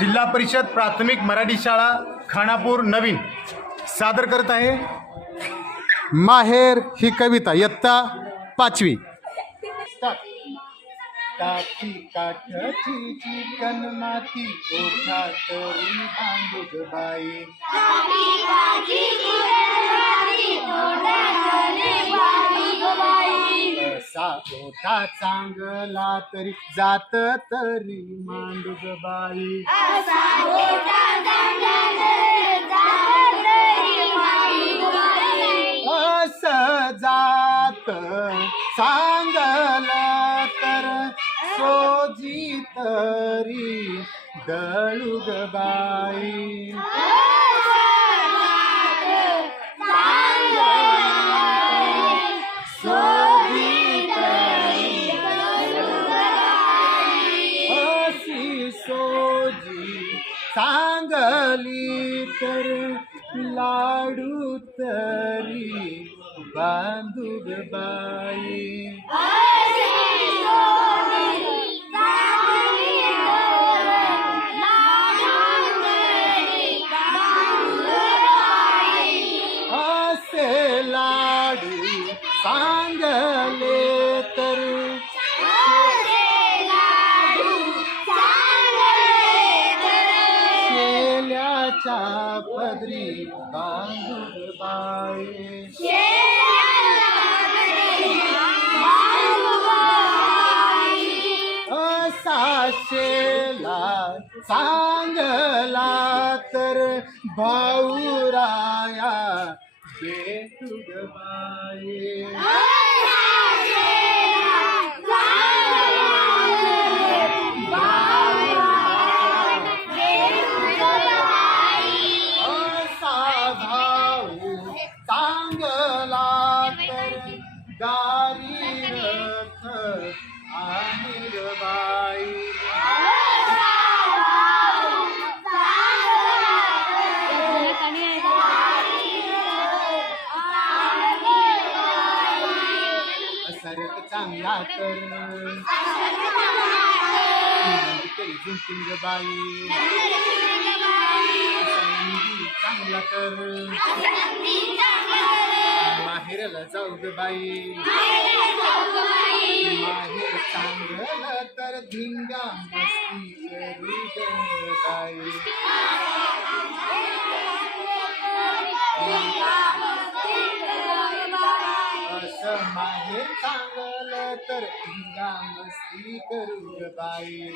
जिल्हा परिषद प्राथमिक मराठी शाळा खानापूर नवीन. सादर करत आहे माहेर ही कविता इयत्ता पाचवी. काठी काठाची चिकन माती ओठात बांधुक बाई. असा ओठा चांगला तरी जात तरी मांडुक बाई. अस जात सांगल तर सोजी तरी दळुग बाई. माझी सांगली तर लाडू तरी बांधुग बाई. असे लाडू सांग शेल्याच्या पदरी बांधुग बाई असाशेला सांगला तर भाऊराया बेटुग बाई. सरक चांगला तर तरी बाई चांगला तर चांगलं जाऊ ग बाई. माहेर चांगलं तर धिंगा मस्ती करू बाई. असं माहेर चांगलं तर धिंगा मस्ती करू बाई.